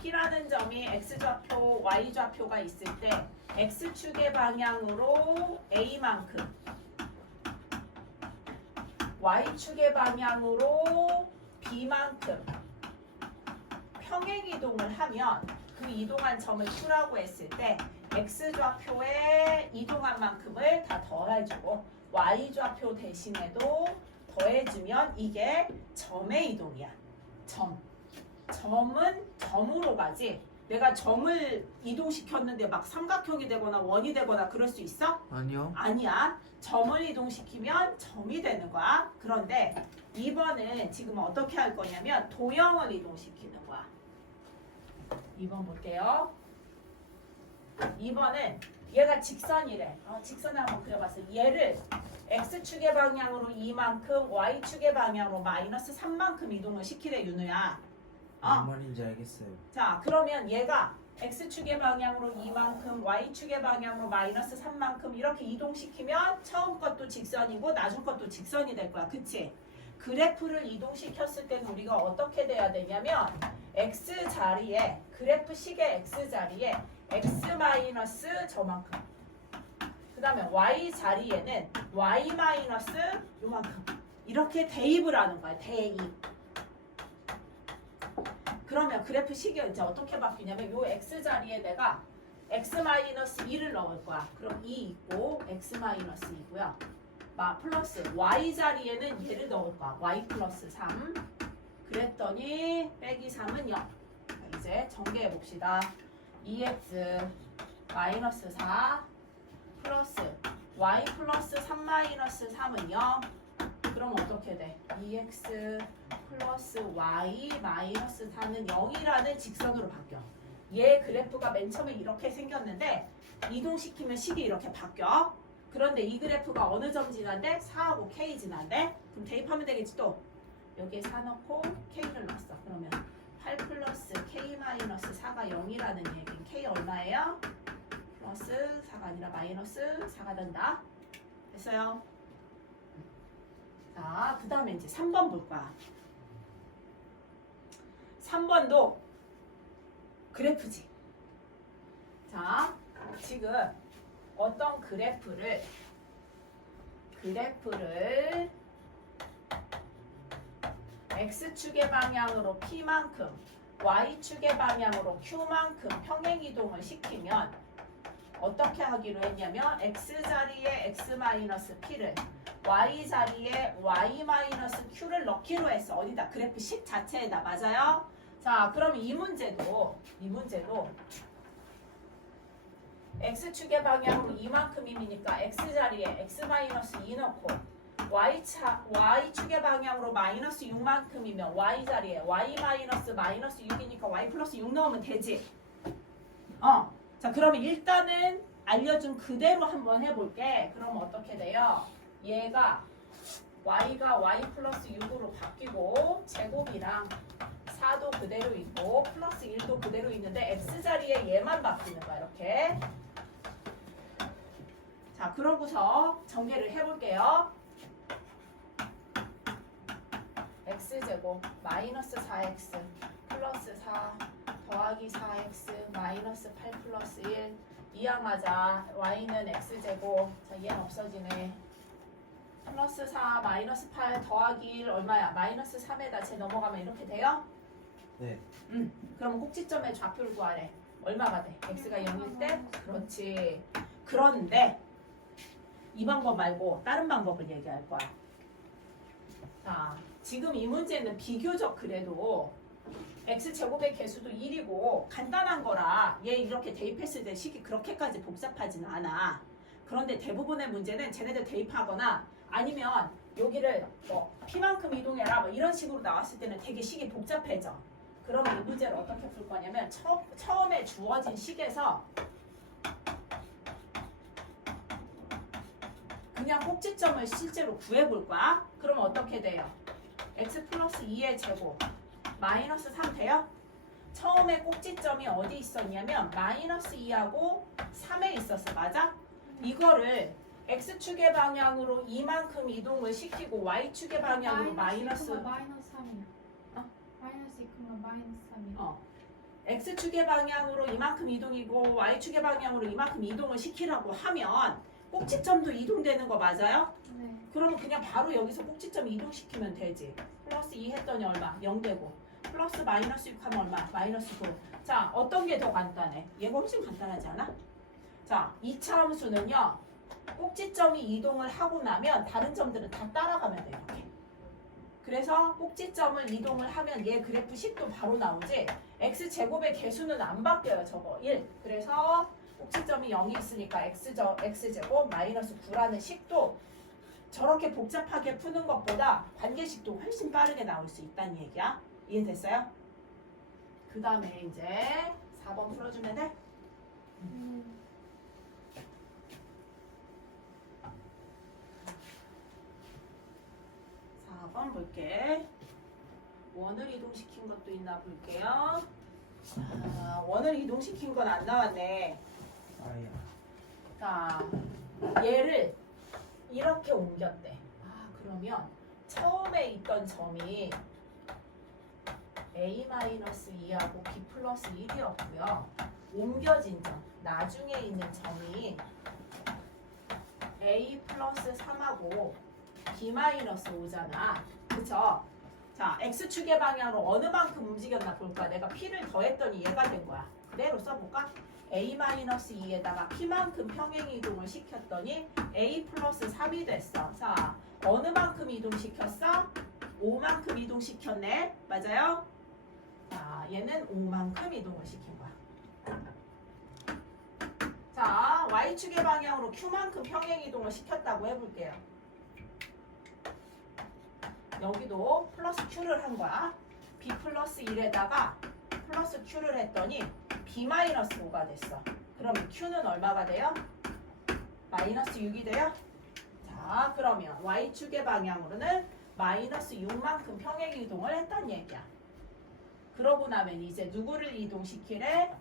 P라는 점이 X좌표, Y좌표가 있을 때 X축의 방향으로 A만큼 Y축의 방향으로 B만큼 평행이동을 하면 그 이동한 점을 Q라고 했을 때 X좌표에 이동한 만큼을 다 더해주고 Y좌표 대신에도 더해주면 이게 점의 이동이야. 점은 점으로 가지. 내가 점을 이동시켰는데 막 삼각형이 되거나 원이 되거나 그럴 수 있어? 아니요. 아니야. 점을 이동시키면 점이 되는 거야. 그런데 2번은 지금 어떻게 할 거냐면 도형을 이동시키는 거야. 2번 볼게요. 2번은 얘가 직선이래. 직선을 한번 그려봤어요. 얘를 X축의 방향으로 2만큼 Y축의 방향으로 마이너스 3만큼 이동을 시키래 윤우야. 무슨 말인지 알겠어요. 자 그러면 얘가 X축의 방향으로 2만큼 Y축의 방향으로 마이너스 3만큼 이렇게 이동시키면 처음 것도 직선이고 나중 것도 직선이 될 거야. 그치? 그래프를 이동시켰을 때는 우리가 어떻게 돼야 되냐면 X 자리에 그래프 식의 X 자리에 X 마이너스 저만큼 그 다음에 Y 자리에는 Y 마이너스 요만큼 이렇게 대입을 하는 거야. 대입. 그러면 그래프 식이 이제 어떻게 바뀌냐면 요 X 자리에 내가 X 마이너스 2를 넣을 거야. 그럼 2 있고 X 마이너스 2고요. 플러스 Y 자리에는 얘를 넣을 거야. Y 플러스 3. 그랬더니 빼기 3은 0. 이제 전개해 봅시다. 2X 마이너스 4 플러스 Y 플러스 3 마이너스 3은 0. 그럼 어떻게 돼? 2x 플러스 y 마이너스 4는 0이라는 직선으로 바뀌어. 얘 그래프가 맨 처음에 이렇게 생겼는데 이동시키면 식이 이렇게 바뀌어. 그런데 이 그래프가 어느 점 지난데? 4하고 k 지난데? 그럼 대입하면 되겠지 또. 여기에 4 넣고 k를 넣었어. 그러면 8 플러스 k 마이너스 4가 0이라는 얘기는 k 얼마예요? 플러스 4가 아니라 마이너스 4가 된다. 됐어요? 자, 그 다음에 이제 3번 볼 거야. 3번도 그래프지. 자, 지금 어떤 그래프를 X축의 방향으로 P만큼 Y축의 방향으로 Q만큼 평행이동을 시키면 어떻게 하기로 했냐면 X 자리에 X-P를 Y 자리에 Y-Q를 넣기로 했어. 어디다? 그래프 식 자체에다. 맞아요? 자, 그럼 이 문제도 X축의 방향으로 이만큼이니까 X 자리에 X-2 넣고 Y축의 방향으로 마이너스 6만큼이면 Y 자리에 Y-6이니까 Y 플러스 6 넣으면 되지. 자, 그러면 일단은 알려준 그대로 한번 해볼게. 그럼 어떻게 돼요? 얘가 Y가 Y 플러스 6으로 바뀌고 제곱이랑 4도 그대로 있고 플러스 1도 그대로 있는데 X 자리에 얘만 바뀌는 거야. 이렇게. 자, 그러고서 전개를 해볼게요. X제곱 마이너스 4X 플러스 4 더하기 4X 마이너스 8 플러스 1 이항하자. Y는 X제곱. 자, 얘는 없어지네. 플러스 4 마이너스 8 더하기 1 얼마야? 마이너스 3에다 제 넘어가면 이렇게 돼요? 네. 그러면 꼭지점의 좌표를 구하래. 얼마가 돼? X가 0일 때? 그렇지. 그런데 이 방법 말고 다른 방법을 얘기할 거야. 자, 지금 이 문제는 비교적 그래도 X제곱의 개수도 1이고 간단한 거라 얘 이렇게 대입했을 때 식이 그렇게까지 복잡하진 않아. 그런데 대부분의 문제는 쟤네들 대입하거나 아니면 여기를 P만큼 이동해라 이런 식으로 나왔을 때는 되게 식이 복잡해져. 그러면 이 문제를 어떻게 풀 거냐면 처음에 주어진 식에서 그냥 꼭지점을 실제로 구해볼 거야. 그럼 어떻게 돼요? X 플러스 2의 제곱 마이너스 3 돼요? 처음에 꼭지점이 어디 있었냐면 마이너스 2하고 3에 있었어. 맞아? 이거를 X축의 방향으로 이만큼 이동을 시키고 Y축의 방향으로 마이너스 3이야. 마이너스 2, 마이너스 3이야. X축의 방향으로 이만큼 이동이고 Y축의 방향으로 이만큼 이동을 시키라고 하면 꼭지점도 이동되는 거 맞아요? 네. 그러면 그냥 바로 여기서 꼭지점 이동시키면 되지. 플러스 2 했더니 얼마? 0 되고 플러스 마이너스 6 하면 얼마? 마이너스 9. 자, 어떤 게 더 간단해? 얘가 훨씬 간단하지 않아? 자, 2차 함수는요. 꼭지점이 이동을 하고 나면 다른 점들은 다 따라가면 돼 이렇게. 그래서 꼭지점을 이동을 하면 얘 그래프 식도 바로 나오지. x제곱의 개수는 안 바뀌어요. 저거 1. 그래서 꼭지점이 0이 있으니까 x제곱 마이너스 9라는 식도 저렇게 복잡하게 푸는 것보다 관계식도 훨씬 빠르게 나올 수 있다는 얘기야. 이해됐어요? 그 다음에 이제 4번 풀어주면 돼? 4번 볼게. 원을 이동시킨 것도 있나 볼게요. 원을 이동시킨 건 안 나왔네. 아야. 자, 얘를 이렇게 옮겼대. 그러면 처음에 있던 점이 a-2하고 b 플러스 1이었고요. 옮겨진 점, 나중에 있는 점이 a 플러스 3하고 b 마이너스 5잖아. 그쵸? 자, x축의 방향으로 어느 만큼 움직였나 볼까? 내가 p를 더했더니 얘가 된 거야. 그대로 써볼까? a-2에다가 p만큼 평행 이동을 시켰더니 a 플러스 3이 됐어. 자, 어느 만큼 이동시켰어? 5만큼 이동시켰네. 맞아요? 자, 얘는 5만큼 이동을 시킨 거야. 자, y축의 방향으로 q만큼 평행 이동을 시켰다고 해볼게요. 여기도 플러스 q를 한 거야. b 플러스 1에다가 플러스 q를 했더니 b 마이너스 5가 됐어. 그러면 q는 얼마가 돼요? 마이너스 6이 돼요? 자, 그러면 y축의 방향으로는 마이너스 6만큼 평행 이동을 했단 얘기야. 그러고 나면 이제 누구를 이동시키래?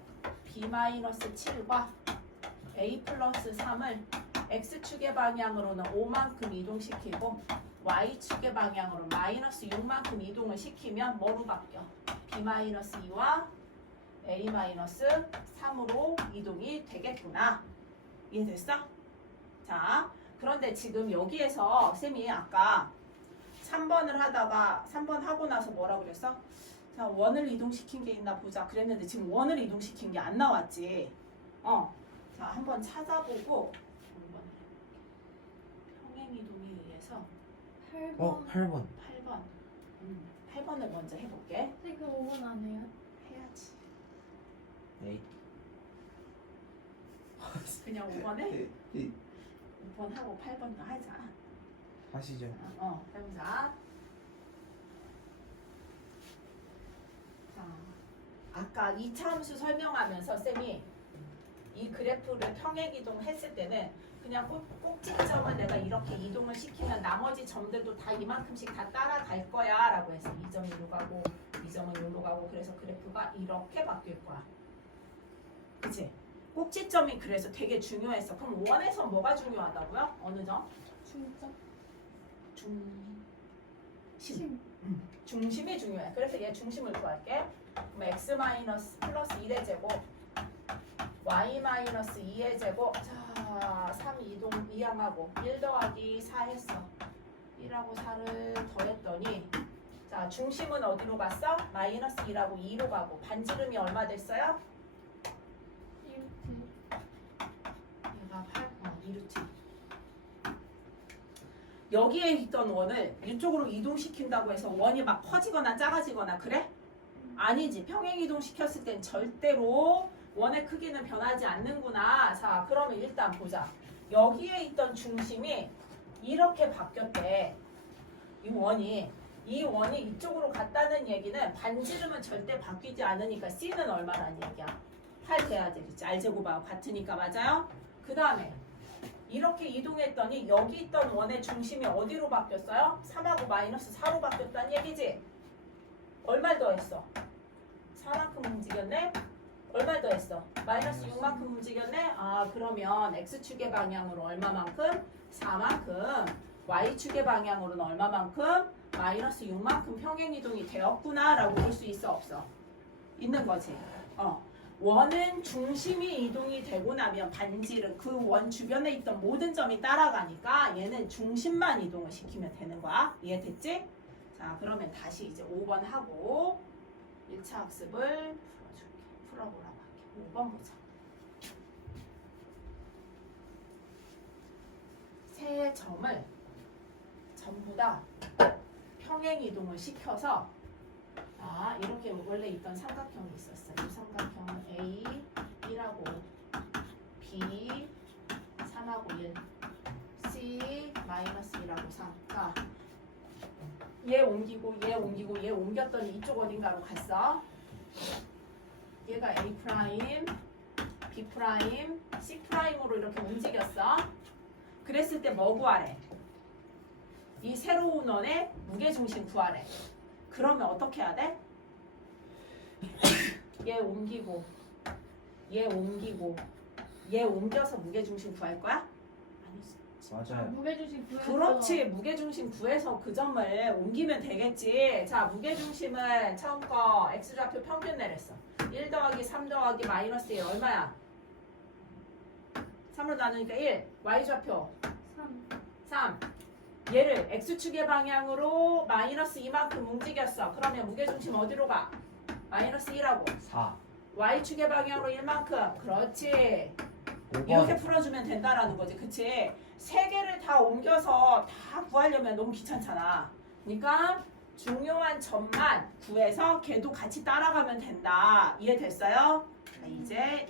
b 마이너스 7과 a 플러스 3을 x축의 방향으로는 5만큼 이동시키고 y축의 방향으로 마이너스 6만큼 이동을 시키면 뭐로 바뀌어? b 마이너스 2와 a 마이너스 3으로 이동이 되겠구나. 이해됐어? 자, 그런데 지금 여기에서 쌤이 아까 3번을 하다가 3번 하고 나서 뭐라고 그랬어? 자, 원을 이동시킨 게 있나 보자 그랬는데 지금 원을 이동시킨 게 안 나왔지. 자, 한번 찾아보고 평행 이동에 의해서 8번. 8번. 8번 8번을 먼저 해볼게. 이거 5번 안 해요? 해야지. 에이. 그냥 5번 해? 5번 하고 8번 하자. 하시죠. 해보자. 자, 아까 2차 함수 설명하면서 쌤이 이 그래프를 평행 이동했을 때는 그냥 꼭지점을 내가 이렇게 이동을 시키면 나머지 점들도 다 이만큼씩 다 따라갈 거야 라고 해서 이 점이 이리로 가고 이 점은 이리로 가고 그래서 그래프가 이렇게 바뀔 거야. 그치? 꼭지점이 그래서 되게 중요했어. 그럼 원에서 뭐가 중요하다고요? 어느 점? 중점? 중심. 중심이 중요해. 그래서 얘 중심을 구할게. 그럼 x 마이너스 플러스 1의 제곱 y 마이너스 2의 제곱. 자, 3 이동 이항하고 1 더하기 4 했어. 1하고 4를 더했더니 자, 중심은 어디로 갔어? 마이너스 2라고 2로 가고 반지름이 얼마 됐어요? 얘가 8, 2루트. 여기에 있던 원을 이쪽으로 이동시킨다고 해서 원이 막 커지거나 작아지거나 그래? 아니지. 평행 이동시켰을 땐 절대로 원의 크기는 변하지 않는구나. 자, 그러면 일단 보자. 여기에 있던 중심이 이렇게 바뀌었대. 이 원이 이쪽으로 갔다는 얘기는 반지름은 절대 바뀌지 않으니까 C는 얼마라는 얘기야? 8 돼야지. 그치? R제곱하고 같으니까. 맞아요? 그 다음에 이렇게 이동했더니 여기 있던 원의 중심이 어디로 바뀌었어요? 3하고 마이너스 4로 바뀌었다는 얘기지? 얼마 더했어? 4만큼 움직였네? 얼마 더했어? 마이너스 6만큼 움직였네? 그러면 X축의 방향으로 얼마만큼? 4만큼. Y축의 방향으로는 얼마만큼? 마이너스 6만큼 평행 이동이 되었구나 라고 볼 수 있어 없어? 있는 거지. 원은 중심이 이동이 되고 나면 반지름 그 원 주변에 있던 모든 점이 따라가니까 얘는 중심만 이동을 시키면 되는 거야. 이해됐지? 자, 그러면 다시 이제 5번 하고 1차 학습을 풀어줄게. 풀어보라고 할게. 5번 보자. 세 점을 전부 다 평행 이동을 시켜서 이렇게 원래 있던 삼각형이 있었어. 이 삼각형은 A 1하고 B 3하고 1 C 마이너스 1하고 3. 얘 옮기고 얘 옮기고 얘 옮겼더니 이쪽 어딘가로 갔어. 얘가 A 프라임, B 프라임, C 프라임으로 이렇게 움직였어. 그랬을 때 뭐 구하래? 이 새로운 원의 무게중심 구하래. 그러면 어떻게 해야 돼? 얘 옮기고 얘 옮기고 얘 옮겨서 무게중심 구할 거야? 아니지. 맞아요. 무게중심 구해서. 그렇지. 무게중심 구해서 그 점을 옮기면 되겠지. 자, 무게중심은 처음 거 x좌표 평균 내렸어. 1 더하기 3 더하기 마이너스 1 얼마야? 3으로 나누니까 1. y좌표 3. 얘를 x축의 방향으로 마이너스 이만큼 움직였어. 그러면 무게중심 어디로 가? 마이너스 1하고 4. y축의 방향으로 1만큼. 그렇지. 5번. 이렇게 풀어주면 된다라는 거지. 그치? 세 개를 다 옮겨서 다 구하려면 너무 귀찮잖아. 그러니까 중요한 점만 구해서 걔도 같이 따라가면 된다. 이해됐어요? 자, 이제